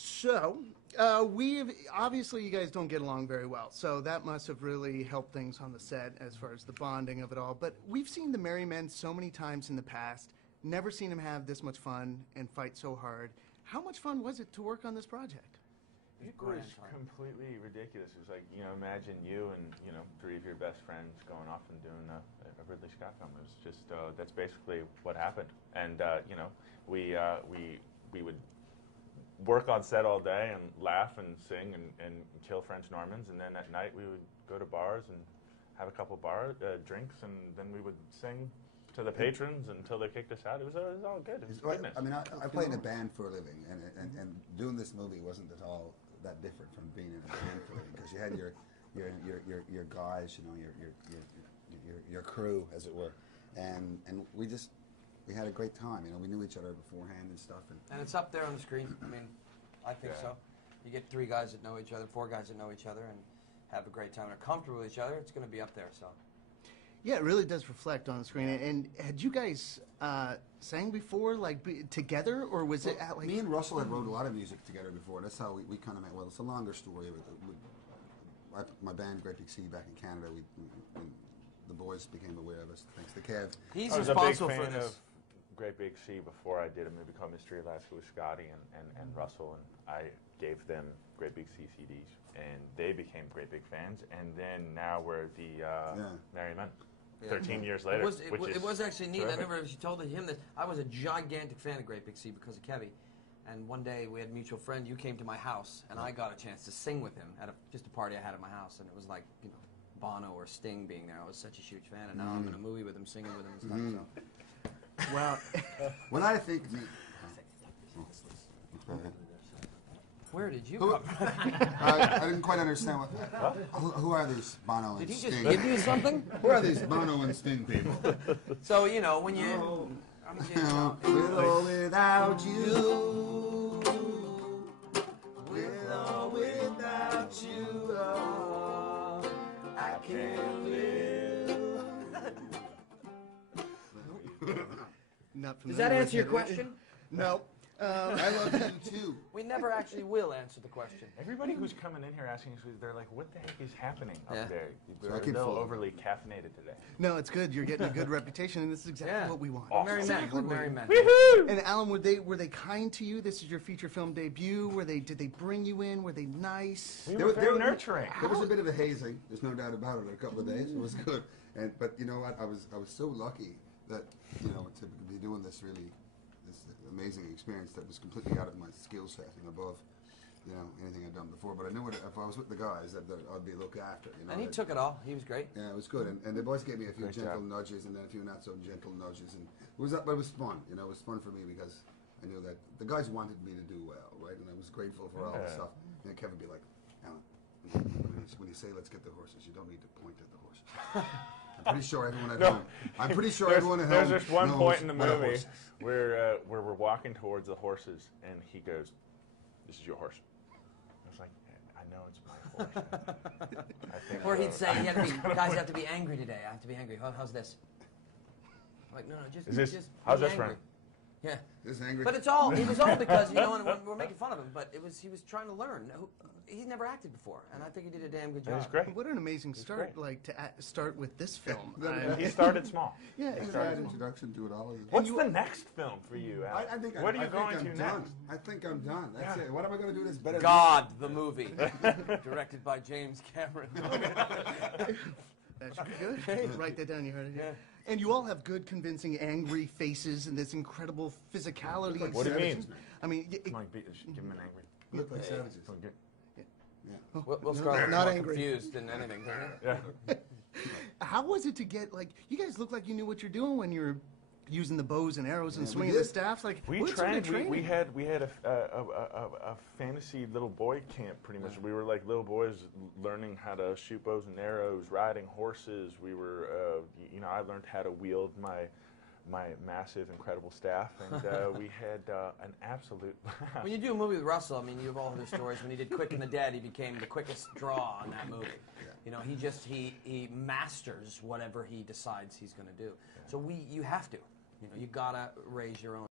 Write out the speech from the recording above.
So, we've obviously you guys don't get along very well, so that must have really helped things on the set as far as the bonding of it all. But we've seen the Merry Men so many times in the past, never seen them have this much fun and fight so hard. How much fun was it to work on this project? It was completely ridiculous. It was like, imagine you and, three of your best friends going off and doing a Ridley Scott film. It was just, that's basically what happened. And, we would work on set all day and laugh and sing and kill French Normans, and then at night we would go to bars and have a couple drinks, and then we would sing to the patrons until they kicked us out. It was all good. It was goodness. I mean, I play in a band for a living, and doing this movie wasn't at all that different from being in a band for a living, because you had your guys, your crew, as it were, and we had a great time. We knew each other beforehand and stuff. And it's up there on the screen. I mean, I think so. You get three guys that know each other, four guys that know each other, and have a great time and are comfortable with each other. It's going to be up there. So. Yeah, it really does reflect on the screen. And had you guys sang before, like together, or was it at like? Me and Russell had wrote a lot of music together before. That's how we kind of met. Well, it's a longer story. My band, Great Big Sea, back in Canada, the boys became aware of us thanks to Kev. He's responsible for this. this. Great Big Sea before I did a movie called Mystery Alaska with Scotty and Russell, and I gave them Great Big Sea CDs, and they became great big fans, and then now we're the Merry Men. 13 years later. It was actually neat. Terrific. I remember she told him that I was a gigantic fan of Great Big Sea because of Kevy. And one day we had a mutual friend. You came to my house, and I got a chance to sing with him at just a party I had at my house, and it was like Bono or Sting being there. I was such a huge fan, and now I'm in a movie with him, singing with him and stuff. So. Wow. When I think. Where did you come from? I didn't quite understand what. Who are these Bono and Did he Sting? just give you something? Who are these Bono and Sting people? So when you. With or without you. With or without you. Oh, I can't live. Not Does that answer your question? No. I love you too. We never actually will answer the question. Everybody who's coming in here asking us, they're like, what the heck is happening up there? So We're a little overly caffeinated today. No, it's good. You're getting a good reputation, and this is exactly what we want. Awesome. Merry Men. We're Merry Men. Woohoo! And Alan, were they kind to you? This is your feature film debut. Did they bring you in? Were they nice? We were very nurturing. There was a bit of a hazing. There's no doubt about it. A couple of days, it was good. But you know what? I was so lucky that to be doing this amazing experience that was completely out of my skill set and above anything I'd done before. But I knew if I was with the guys that I'd be looked after. And he took it all. He was great. Yeah, it was good. And the boys gave me a few Great gentle job. nudges and then a few not so gentle nudges, and but it was fun. It was fun for me because I knew that the guys wanted me to do well, right? And I was grateful for all the stuff. And Kevin would be like, Alan, when you say let's get the horses, you don't need to point at the horses. I'm pretty sure everyone at home. I'm pretty sure everyone at home. There's just one knows point in the what a movie horse is. where we're walking towards the horses, and he goes, "This is your horse." I was like, "I know it's my horse." I think Or he'd say, guys have to be angry today. I have to be angry. How's this? Like, no, just how's be this angry. run? Yeah. This angry. But it was all because, and we're making fun of him, but he was trying to learn. He's never acted before, and I think he did a damn good job. It was great. What an amazing start, to start with this film. He started small. Yeah, It's exactly. an introduction to it all. What's the next film for you, Al? What are you going to next? next? I think I'm done. That's it. What am I going to do that's better? God, the movie, directed by James Cameron. That should be good. Write that down. You heard it. Yeah. And you all have good, convincing, angry faces and this incredible physicality. What do you mean? I mean, Come on, give him an angry. Look like savages. Yeah. Will Scarlett not more angry. confused than anything. Yeah. how was it to get you guys look like you knew what you're doing when you're using the bows and arrows and we swinging did. the staffs? Like We what's sort of trained. We training? had a fantasy little boy camp pretty much. We were like little boys learning how to shoot bows and arrows, riding horses. We were, I learned how to wield my massive, incredible staff, and we had an absolute blast. When you do a movie with Russell, I mean, you've all heard the stories. When he did Quick and the Dead, he became the quickest draw on that movie. He masters whatever he decides he's going to do. So you have to. You gotta raise your own.